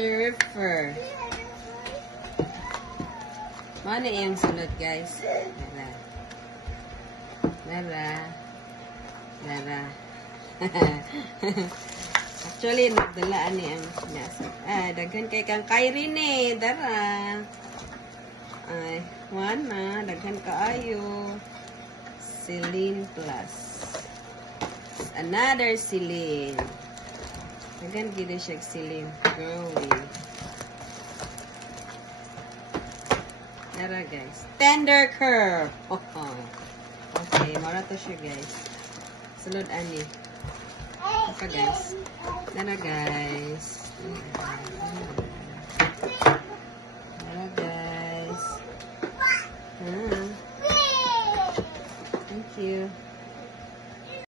Surfer. Mana yang sunod, guys? Dara. Actually, nagdalaan niya ang nasa. Daghan kay kang Kyrie ni. Dara. Ay, wana. Daghan kaayo. Celine plus. Another Celine. Daghan gina siya Celine. Girly. Dara, guys. Tender curve. Okay, mara to siya, guys. Sunod ani. Apa, guys? Dara, guys. Dara, guys. Thank you.